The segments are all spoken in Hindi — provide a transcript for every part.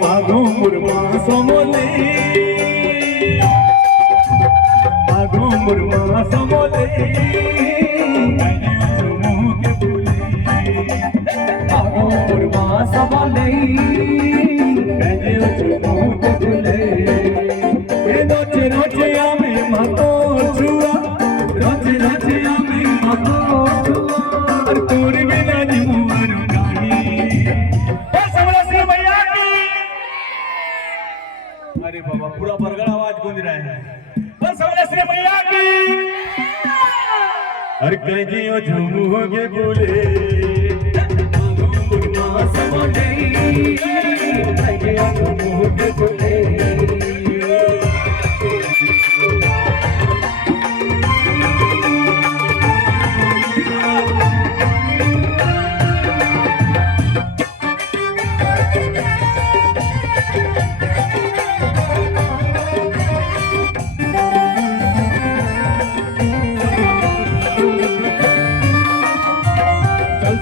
मागो मुरमा समोले मागो मुरमा समोले मुके बोले मागो मुरमा समोले मुके बोले रोचे रोचे आमे मातो छुआ रोचे रोचे आमे मातो छुआ और तोर बिना जीवन अरे बाबा पूरा बरगड़ आवाज गूंज रहा है बस श्री मैया की हर कहीं झूम हो गए बोले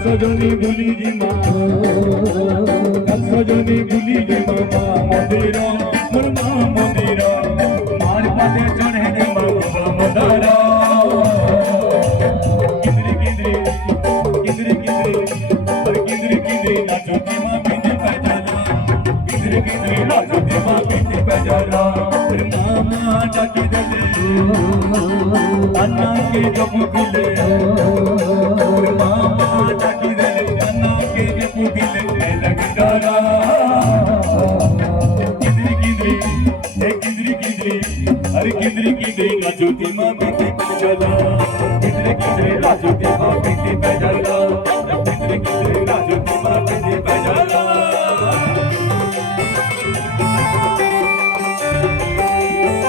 सजनी बुली जी सजनी बुली जी मामा मंदिरा मुरमा मंदिरा मार पाते चढ़े ने बाबा मदारा किंद्री किंद्री किंद्री किंद्री और किंद्री किंद्री नाचो के मां बिंदे पैजाला किंद्री किंद्री नाचो के मां बिंदे पैजाला मामा डाके दले अन्ना के जब मिले मामा डाके दले अन्ना के जब मिले लगदारा किंद्री किंद्री किंद्री किंद्री अरे किंद्री किंद्री नाचो के मां बिंदे पैजाला किंद्री किंद्री नाचो के मां बिंदे पैजाला किंद्री किंद्री नाचो के मां बिंदे पैजाला